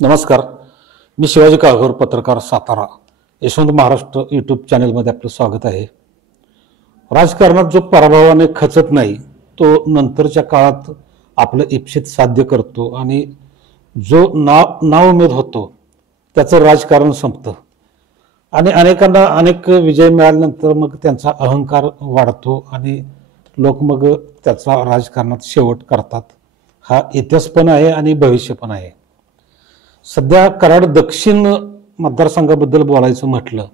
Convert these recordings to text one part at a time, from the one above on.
नमस्कार. मी शिवाजी काळभोर, पत्रकार, सातारा. यशवंत महाराष्ट्र यूट्यूब चॅनलमध्ये आपलं स्वागत आहे. राजकारणात जो पराभवाने खचत नाही तो नंतरच्या काळात आपलं इप्सित साध्य करतो आणि जो नाउमेद होतो त्याचं राजकारण संपतं आणि अनेकांना अनेक विजय मिळाल्यानंतर मग त्यांचा अहंकार वाढतो आणि लोक मग त्याचा राजकारणात शेवट करतात. हा इतिहास पण आहे आणि भविष्य पण आहे. सध्या कराड दक्षिण मतदारसंघाबद्दल बोलायचं म्हटलं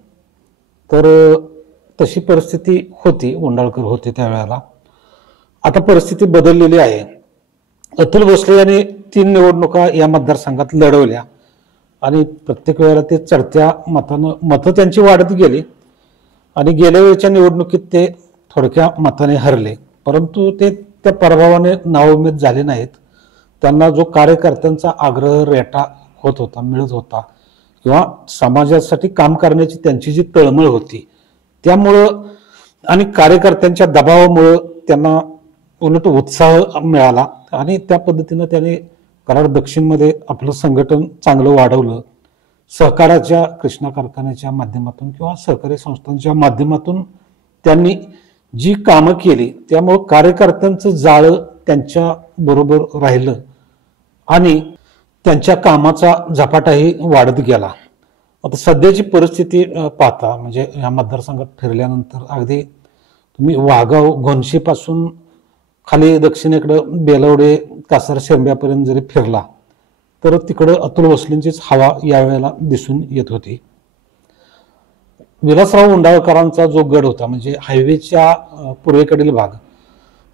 तर तशी परिस्थिती होती, उंडाळकर होते त्यावेळेला. आता परिस्थिती बदललेली आहे. अतुल भोसले यांनी 3 निवडणुका या मतदारसंघात लढवल्या आणि प्रत्येक वेळेला ते चढत्या मतं त्यांची वाढत गेली आणि गेल्या वेळच्या निवडणुकीत ते थोडक्या मताने हरले, परंतु ते त्या पराभवाने नाउमेद झाले नाहीत. त्यांना जो कार्यकर्त्यांचा आग्रह रेटा होत होता, मिळत होता किंवा समाजासाठी काम करण्याची त्यांची जी तळमळ होती त्यामुळं आणि कार्यकर्त्यांच्या दबावामुळं त्यांना उलट उत्साह मिळाला आणि त्या पद्धतीनं त्याने कराड दक्षिणमध्ये आपलं संघटन चांगलं वाढवलं. सहकाराच्या कृष्णा कारखान्याच्या माध्यमातून किंवा सहकारी संस्थांच्या माध्यमातून त्यांनी जी कामं केली त्यामुळं कार्यकर्त्यांचं जाळं त्यांच्या बरोबर राहिलं आणि त्यांच्या कामाचा झपाटाही वाढत गेला. आता सध्याची परिस्थिती पाहता म्हणजे या मतदारसंघात फिरल्यानंतर अगदी तुम्ही वाघाव घोणशीपासून खाली दक्षिणेकडं बेलवडे कासार शेंब्यापर्यंत जरी फिरला तर तिकडं अतुल भोसलेंचीच हवा यावेळेला दिसून येत होती. विलासराव उंडाळकरांचा जो गड होता म्हणजे हायवेच्या पूर्वेकडील भाग,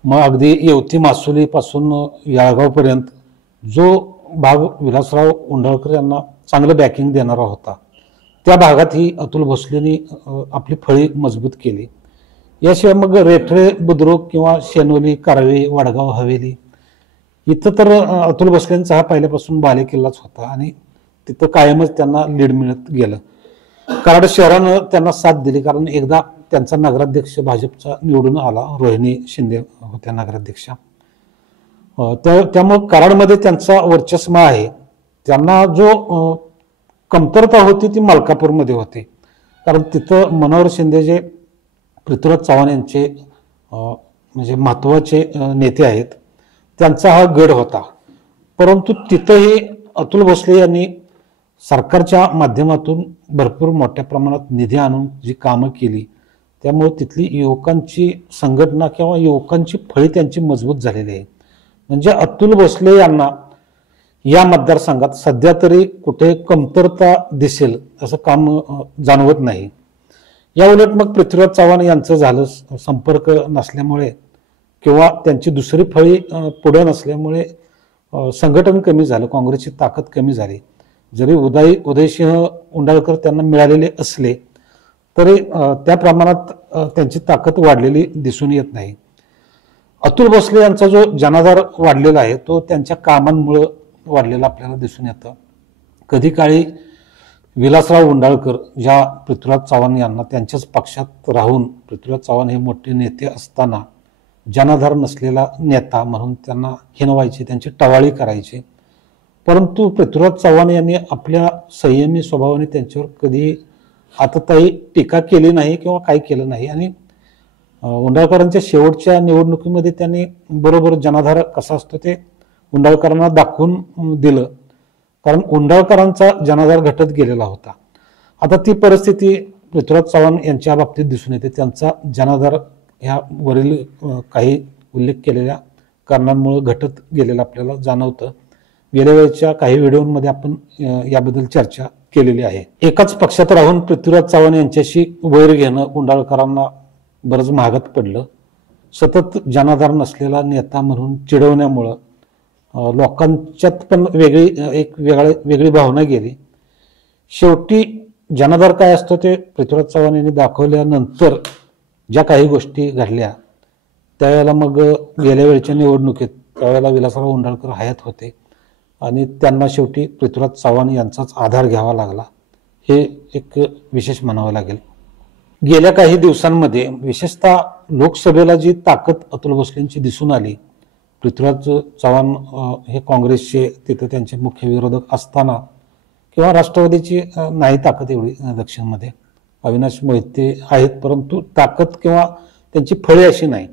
मग अगदी येवती मासुलीपासून याळगावपर्यंत जो भाग विलासराव उंडाळकर यांना चांगलं बॅकिंग देणारा होता, त्या भागातही अतुल भोसलेंनी आपली फळी मजबूत केली. याशिवाय मग रेठरे बुद्रुक किंवा शेनोली, कारवे, वडगाव, हवेली इथं तर अतुल भोसलेंचा हा पहिल्यापासून बालेकिल्लाच होता आणि तिथं कायमच त्यांना लीड मिळत गेलं. कराड शहरानं त्यांना साथ दिली कारण एकदा त्यांचा नगराध्यक्ष भाजपचा निवडून आला, रोहिणी शिंदे होत्या नगराध्यक्षा. त्यामुळे कराडमध्ये त्यांचा वर्चस्व आहे. त्यांना जो कमतरता होती ती मलकापूरमध्ये होती कारण तिथं मनोहर शिंदे जे पृथ्वीराज चव्हाण यांचे म्हणजे महत्वाचे नेते आहेत त्यांचा हा गड होता. परंतु तिथंही अतुल भोसले यांनी सरकारच्या माध्यमातून भरपूर मोठ्या प्रमाणात निधी आणून जी कामं केली त्यामुळे तिथली युवकांची संघटना किंवा युवकांची फळी त्यांची मजबूत झालेली आहे. म्हणजे अतुल भोसले यांना या मतदारसंघात सध्या तरी कुठे कमतरता दिसेल असं काम जाणवत नाही. या उलट मग पृथ्वीराज चव्हाण यांचं झालं संपर्क नसल्यामुळे किंवा त्यांची दुसरी फळी पुढे नसल्यामुळे संघटन कमी झालं, काँग्रेसची ताकद कमी झाली. जरी उदयसिंह उंडाळकर त्यांना मिळालेले असले तरी त्या प्रमाणात त्यांची ताकद वाढलेली दिसून येत नाही. अतुल भोसले यांचा जो जनाधार वाढलेला आहे तो त्यांच्या कामांमुळे वाढलेला आपल्याला दिसून येतं. कधी काळी विलासराव उंडाळकर ज्या पृथ्वीराज चव्हाण यांना त्यांच्याच पक्षात राहून पृथ्वीराज चव्हाण हे मोठे नेते असताना जनाधार नसलेला नेता म्हणून त्यांना हिनवायचे, त्यांची टवाळी करायची, परंतु पृथ्वीराज चव्हाण यांनी आपल्या संयमी स्वभावाने त्यांच्यावर कधी आततायी टीका केली नाही किंवा काही केलं नाही आणि उंडाळकरांच्या शेवटच्या निवडणुकीमध्ये त्यांनी बरोबर जनाधार कसा असतो ते उंडाळकरांना दाखवून दिलं कारण उंडाळकरांचा जनाधार घटत गेलेला होता. आता ती परिस्थिती पृथ्वीराज चव्हाण यांच्या बाबतीत दिसून येते. त्यांचा जनाधार ह्या वरील काही उल्लेख केलेल्या कारणांमुळे घटत गेलेलं आपल्याला जाणवतं. गेल्या वेळेच्या काही व्हिडिओमध्ये आपण याबद्दल चर्चा केलेली आहे. एकाच पक्षात राहून पृथ्वीराज चव्हाण यांच्याशी वैर घेणं उंडाळकरांना बरंच महागात पडलं. सतत जनाधार नसलेला नेता म्हणून चिडवण्यामुळं लोकांच्यात पण वेगळी भावना गेली. शेवटी जनाधार काय असतो ते पृथ्वीराज चव्हाण यांनी दाखवल्यानंतर ज्या काही गोष्टी घडल्या त्यावेळेला मग गेल्या वेळच्या निवडणुकीत त्यावेळेला विलासराव उंडाळकर हयात होते आणि त्यांना शेवटी पृथ्वीराज चव्हाण यांचाच आधार घ्यावा लागला. हे एक विशेष म्हणावं लागेल. गेल्या काही दिवसांमध्ये विशेषतः लोकसभेला जी ताकद अतुल भोसलेंची दिसून आली, पृथ्वीराज चव्हाण हे काँग्रेसचे तिथे त्यांचे मुख्य विरोधक असताना किंवा राष्ट्रवादीची नाही ताकद एवढी दक्षिणमध्ये. अविनाश मोहिते आहेत, परंतु ताकद किंवा त्यांची फळे अशी नाही.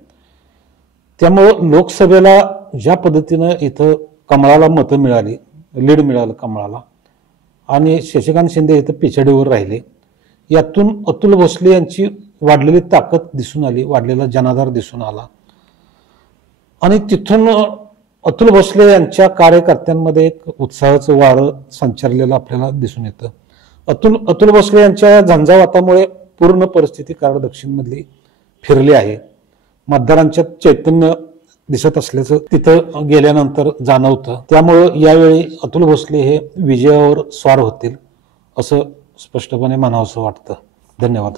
त्यामुळं लोकसभेला ज्या पद्धतीनं इथं कमळाला मतं मिळाली, लीड मिळालं कमळाला, आणि शशिकांत शिंदे इथं पिछाडीवर राहिले, यातून अतुल भोसले यांची वाढलेली ताकद दिसून आली, वाढलेला जनाधार दिसून आला. आणि तिथून अतुल भोसले यांच्या कार्यकर्त्यांमध्ये एक उत्साहाचं वारं संचारलेलं आपल्याला दिसून येतं. अतुल भोसले यांच्या झंझावातामुळे पूर्ण परिस्थिती कराड दक्षिणमधली फिरली आहे. मतदारांच्या चैतन्य दिसत असल्याचं तिथं गेल्यानंतर जाणवतं. त्यामुळं यावेळी अतुल भोसले हे विजयावर स्वार होतील असं स्पष्टपणे म्हणावंसं वाटतं. धन्यवाद.